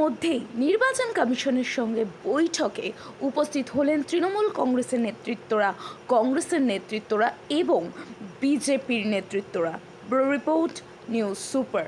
ইতিমধ্যেই নির্বাচন কমিশনের সঙ্গে বৈঠকে উপস্থিত হলেন তৃণমূল কংগ্রেসের নেতৃত্বরা এবং বিজেপির নেতৃত্বরা। Bureau report, news super.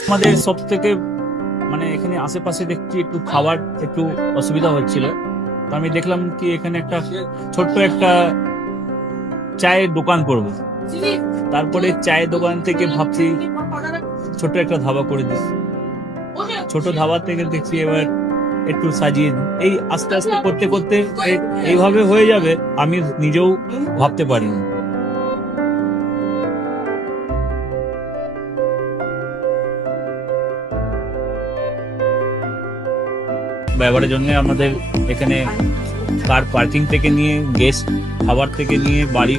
আমাদের সব থেকে এখানে আশেপাশে দেখছি একটু খাবার একটু অসুবিধা হচ্ছিল, তো আমি দেখলাম কি এখানে একটা ছোট্ট একটা চায়ের দোকান করব। তারপরে চায়ের দোকান থেকে ভাবছি ছোট একটা ধাবা করে দিই। ছোট ধাবা থেকে দেখছি এবার একটু সাজিয়ে এই আস্তে আস্তে করতে করতে এইভাবে হয়ে যাবে, আমি নিজেও ভাবতে পারিনি। ব্যবহারের জন্য আমাদের এখানে কার পার্কিং থেকে নিয়ে গেস্ট খাবার থেকে নিয়ে বাড়ি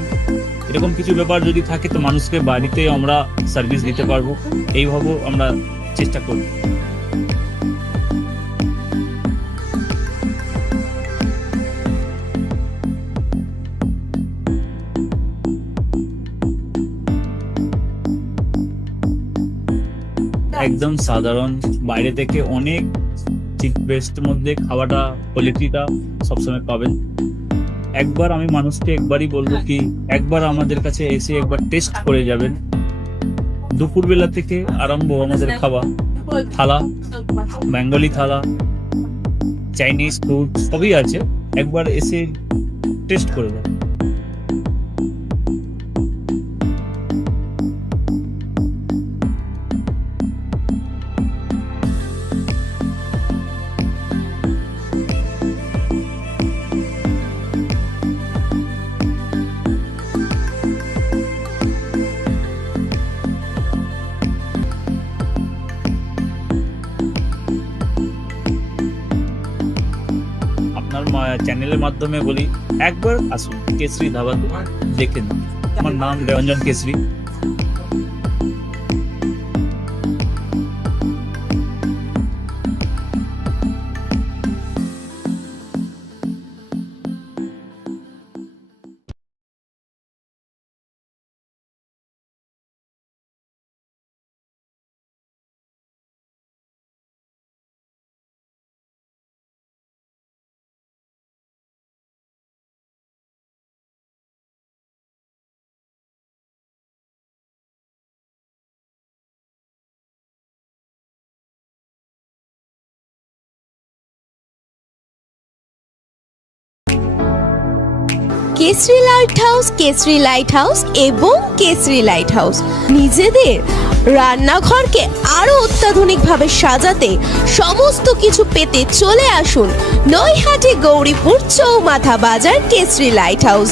এরকম কিছু ব্যাপার যদি থাকে তো মানুষকে বাড়িতে আমরা সার্ভিস দিতে পারবো, এইভাবে আমরা চেষ্টা করব। একদম সাধারণ, বাইরে থেকে অনেক চিপ বেস্ট মধ্যে খাওয়াটা কোয়ালিটিটা সবসময় পাবেন। একবার আমি মানুষকে একবারই বলবো কি একবার আমাদের কাছে এসে একবার টেস্ট করে যাবেন। দুপুরবেলা থেকে আরম্ভ আমাদের খাওয়া, থালা, বেঙ্গলি থালা, চাইনিজ ফুড সবই আছে, একবার এসে টেস্ট করে যাবেন। আপনার চ্যানেলের মাধ্যমে বলি একবার আসুন কেশরী ধাবা দেখে নিন। আমার নাম রঞ্জন কেশরী। কেশরী লাইট হাউস এবং কেশরী লাইট হাউস নিজেদের রান্নাঘরকে আরো অত্যাধুনিকভাবে সাজাতে সমস্ত কিছু পেতে চলে আসুন নৈহাটি গৌরীপুর চৌমাথা বাজার কেশরী লাইট হাউস।